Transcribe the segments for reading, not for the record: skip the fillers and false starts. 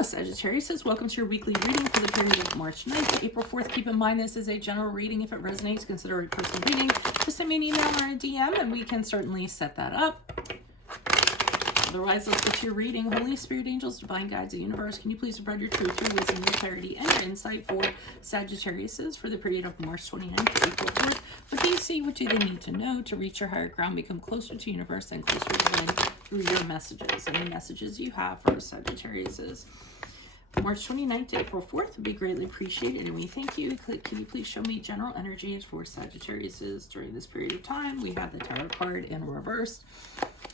Hello, Sagittariuses. Welcome to your weekly reading for the period of March 9th to April 4th. Keep in mind this is a general reading. If it resonates, consider it a personal reading. Just send me an email or a DM and we can certainly set that up. Otherwise, let's get to your reading. Holy Spirit, angels, divine guides, the universe, can you please spread your truth, your wisdom, your clarity, and your insight for Sagittariuses for the period of March 29th to April 4th? What do you see? What do they need to know to reach your higher ground, become closer to universe and closer to divine through your messages? Any messages you have for Sagittariuses? March 29th to April 4th would be greatly appreciated, and we thank you. Can you please show me general energies for Sagittariuses during this period of time? We have the tarot card in reverse.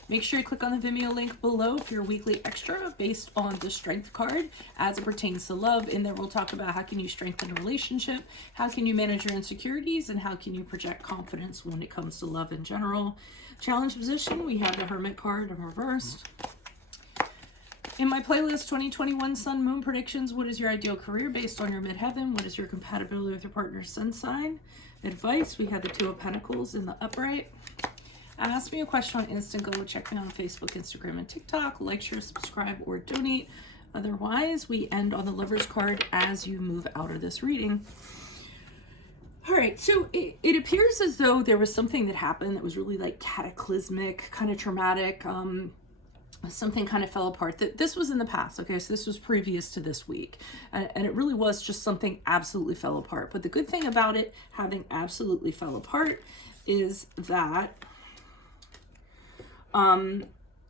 Make sure you click on the Vimeo link below for your weekly extra based on the strength card as it pertains to love. In there, we'll talk about how can you strengthen a relationship, how can you manage your insecurities, and how can you project confidence when it comes to love in general. Challenge position, we have the Hermit card in reverse. In my playlist, 2021 Sun Moon Predictions, what is your ideal career based on your midheaven? What is your compatibility with your partner's sun sign? Advice, we have the Two of Pentacles in the upright. Ask me a question on Instant Go. Check me out on Facebook, Instagram, and TikTok. Like, share, subscribe, or donate. Otherwise, we end on the Lover's card as you move out of this reading. All right, so it appears as though there was something that happened that was really like cataclysmic, kind of traumatic. Something kind of fell apart. This was in the past, okay? So this was previous to this week. And it really was just something absolutely fell apart. But the good thing about it having absolutely fell apart is that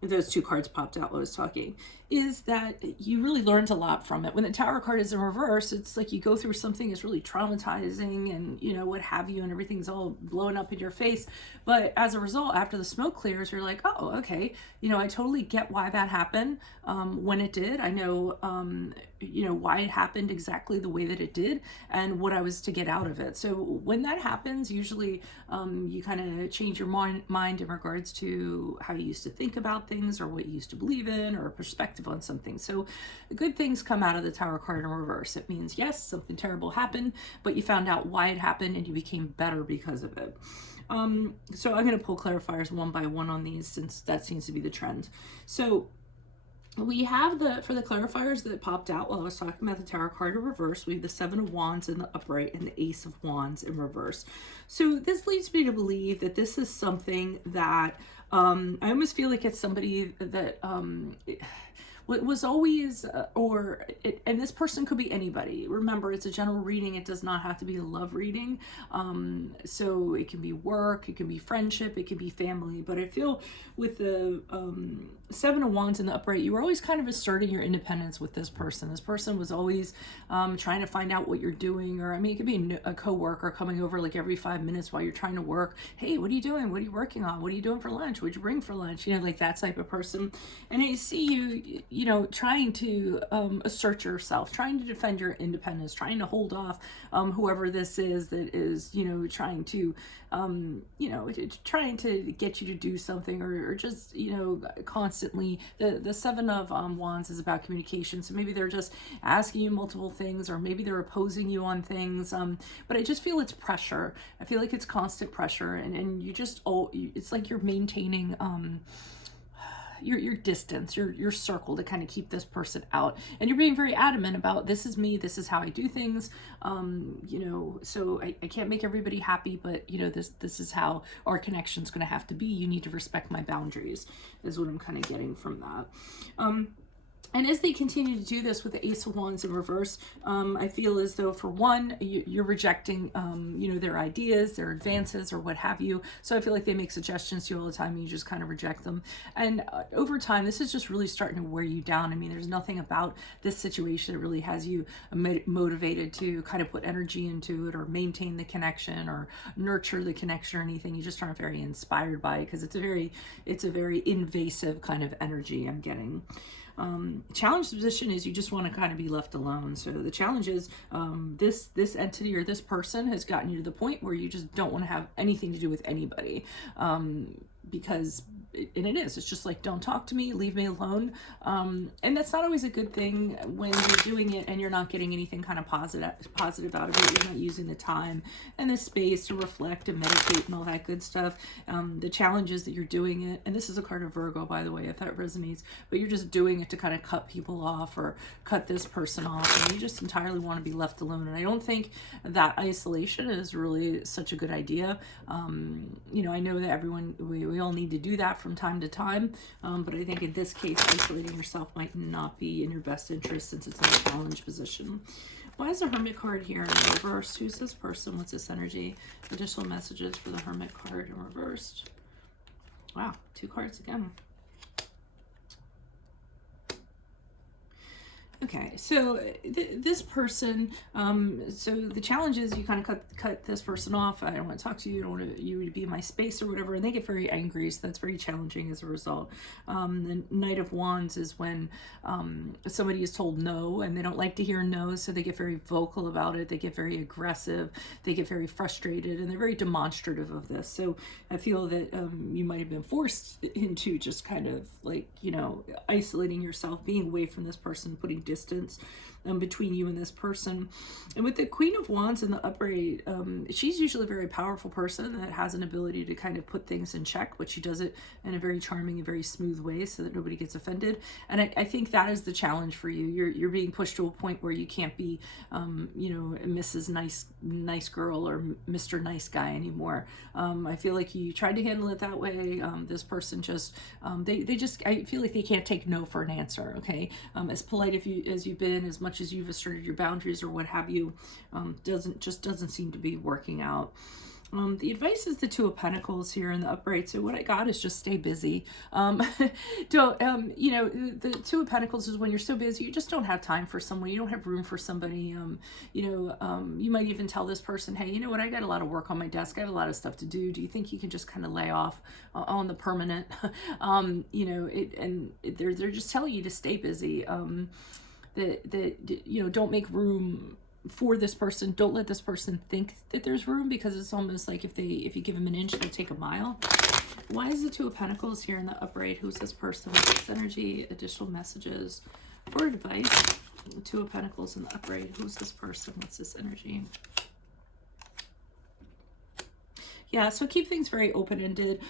those two cards popped out while I was talking, is that you really learned a lot from it. When the Tower card is in reverse, it's like you go through something that's really traumatizing and, you know, what have you, and everything's all blown up in your face. But as a result, after the smoke clears, you're like, oh, okay, you know, I totally get why that happened when it did. I know, you know, why it happened exactly the way that it did and what I was to get out of it. So when that happens, usually you kind of change your mind in regards to how you used to think about things or what you used to believe in or a perspective on something. So good things come out of the Tower card in reverse. It means, yes, something terrible happened, but you found out why it happened and you became better because of it. So I'm going to pull clarifiers one by one on these since that seems to be the trend. So we have for the clarifiers that popped out while I was talking about the Tarot card in reverse, we have the Seven of Wands in the upright and the Ace of Wands in reverse. So this leads me to believe that this is something that I almost feel like it's somebody that was always, and this person could be anybody. Remember, it's a general reading. It does not have to be a love reading. So it can be work, it can be friendship, it can be family. But I feel with the Seven of Wands in the upright, you were always kind of asserting your independence with this person. This person was always trying to find out what you're doing. Or, I mean, it could be a coworker coming over like every 5 minutes while you're trying to work. Hey, what are you doing? What are you working on? What are you doing for lunch? What'd you bring for lunch? You know, like that type of person. And I see you know, trying to assert yourself, trying to defend your independence, trying to hold off whoever this is that is, you know, trying to, you know, trying to get you to do something or just, you know, constantly. The Seven of Wands is about communication. So maybe they're just asking you multiple things or maybe they're opposing you on things. But I just feel it's pressure. I feel like it's constant pressure and you just, it's like you're maintaining, your distance, your circle to kind of keep this person out. And you're being very adamant about, this is me, this is how I do things. You know, so I can't make everybody happy, but you know, this is how our connection is going to have to be. You need to respect my boundaries is what I'm kind of getting from that. And as they continue to do this with the Ace of Wands in reverse, I feel as though, for one, you're rejecting, you know, their ideas, their advances, or what have you. So I feel like they make suggestions to you all the time, and you just kind of reject them. And over time, this is just really starting to wear you down. I mean, there's nothing about this situation that really has you motivated to kind of put energy into it, or maintain the connection, or nurture the connection, or anything. You just aren't very inspired by it because it's a very invasive kind of energy I'm getting. Challenge position is you just want to kind of be left alone. So the challenge is this entity or this person has gotten you to the point where you just don't want to have anything to do with anybody because and it is, it's just like, don't talk to me, leave me alone. And that's not always a good thing when you're doing it and you're not getting anything kind of positive out of it. You're not using the time and the space to reflect and meditate and all that good stuff. The challenge is that you're doing it, and this is a card of Virgo, by the way, if that resonates, but you're just doing it to kind of cut people off or cut this person off, and you just entirely want to be left alone. And I don't think that isolation is really such a good idea. You know, I know that we all need to do that from time to time, but I think in this case, isolating yourself might not be in your best interest since it's in a challenge position. Why is the Hermit card here in reverse? Who's this person? What's this energy? Additional messages for the Hermit card in reversed. Wow, 2 cards again. Okay, so this person, so the challenge is you kind of cut this person off. I don't want to talk to you. I don't want you to be in my space or whatever. And they get very angry, so that's very challenging as a result. The Knight of Wands is when somebody is told no, and they don't like to hear no, so they get very vocal about it. They get very aggressive. They get very frustrated, and they're very demonstrative of this. So I feel that you might have been forced into just kind of like, you know, isolating yourself, being away from this person, putting distance between you and this person. And with the Queen of Wands in the upright, she's usually a very powerful person that has an ability to kind of put things in check, but she does it in a very charming and very smooth way so that nobody gets offended. And I think that is the challenge for you. You're being pushed to a point where you can't be, you know, Mrs. Nice Girl or Mr. Nice Guy anymore. I feel like you tried to handle it that way. This person just, they just, I feel like they can't take no for an answer. Okay, as polite as you've been, as much as you've asserted your boundaries or what have you, doesn't seem to be working out. The advice is the 2 of Pentacles here in the upright. So what I got is just stay busy. Don't, you know, the 2 of Pentacles is when you're so busy, you just don't have time for someone. You don't have room for somebody. You know, you might even tell this person, hey, you know what? I got a lot of work on my desk. I have a lot of stuff to do. Do you think you can just kind of lay off on the permanent? You know, they're just telling you to stay busy. That you know, don't make room for this person. Don't let this person think that there's room, because it's almost like if you give them an inch, they'll take a mile. Why is the 2 of Pentacles here in the upright? Who's this person? What's this energy? Additional messages for advice. The 2 of Pentacles in the upright. Who's this person? What's this energy? Yeah, so keep things very open-ended.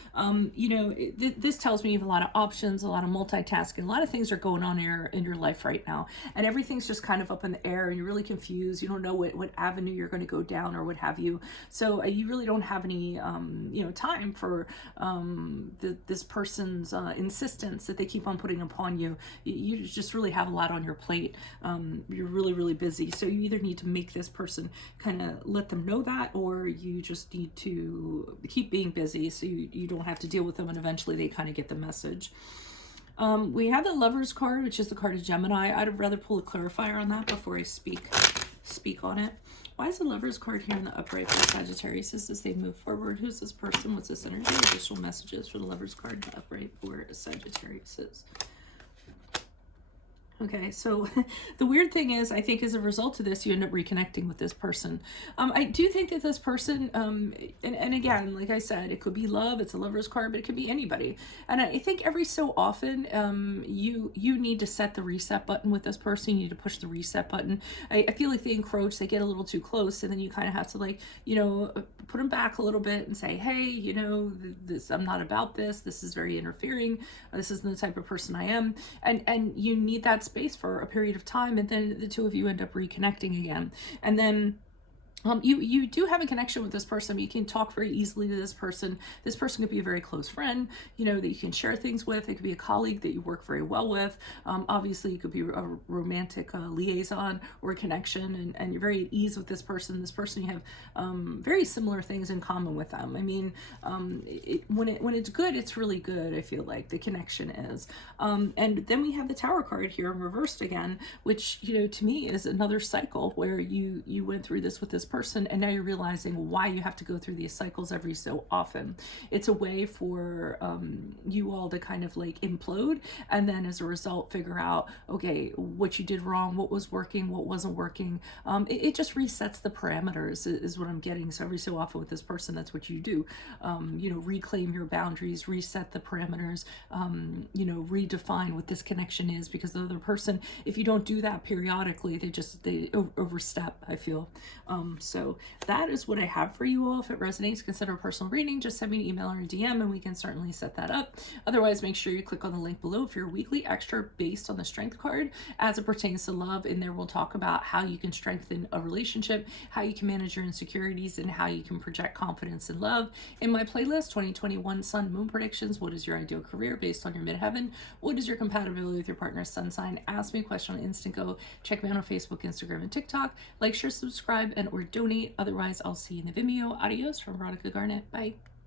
You know, this tells me you have a lot of options, a lot of multitasking, a lot of things are going on in your life right now. And everything's just kind of up in the air, and you're really confused. You don't know what avenue you're going to go down or what have you. So you really don't have any, you know, time for this person's insistence that they keep on putting upon you. You just really have a lot on your plate. You're really, really busy. So you either need to make this person kind of let them know that, or you just need to keep being busy so you don't have to deal with them, and eventually they kind of get the message. We have the Lovers card, which is the card of Gemini. I'd rather pull a clarifier on that before I speak on it. Why is the Lovers card here in the upright for Sagittarius as they move forward? Who's this person? What's this energy? Additional messages for the Lovers card in the upright for Sagittarius. Okay, so the weird thing is, I think as a result of this, you end up reconnecting with this person. I do think that this person, and again, like I said, it could be love, it's a Lover's card, but it could be anybody. And I think every so often, you need to set the reset button with this person. You need to push the reset button. I feel like they encroach, they get a little too close, and then you kind of have to, like, you know, put them back a little bit and say, hey, you know, I'm not about this. This is very interfering. This isn't the type of person I am. And you need that space for a period of time, and then the 2 of you end up reconnecting again. And then you do have a connection with this person. You can talk very easily to this person. This person could be a very close friend, you know, that you can share things with. It could be a colleague that you work very well with. Obviously, it could be a romantic liaison or a connection, and you're very at ease with this person. This person, you have very similar things in common with them. I mean, when it's good, it's really good, I feel like, the connection is. And then we have the Tower card here reversed again, which, you know, to me is another cycle where you went through this with this person. person, and now you're realizing why you have to go through these cycles every so often. It's a way for you all to kind of like implode, and then as a result figure out, okay, what you did wrong, what was working, what wasn't working. It just resets the parameters is what I'm getting. So every so often with this person, that's what you do. You know, reclaim your boundaries, reset the parameters, you know, redefine what this connection is, because the other person, if you don't do that periodically, they overstep, I feel. So that is what I have for you all. If it resonates, consider a personal reading. Just send me an email or a DM and we can certainly set that up. Otherwise, make sure you click on the link below for your weekly extra based on the strength card as it pertains to love. In there, we'll talk about how you can strengthen a relationship, how you can manage your insecurities, and how you can project confidence in love. In my playlist, 2021 Sun Moon Predictions, what is your ideal career based on your midheaven? What is your compatibility with your partner's sun sign? Ask me a question on Instant Go. Check me out on Facebook, Instagram, and TikTok. Like, share, subscribe, and or donate. Otherwise, I'll see you in the Vimeo. Adios from Veronica Garnett. Bye.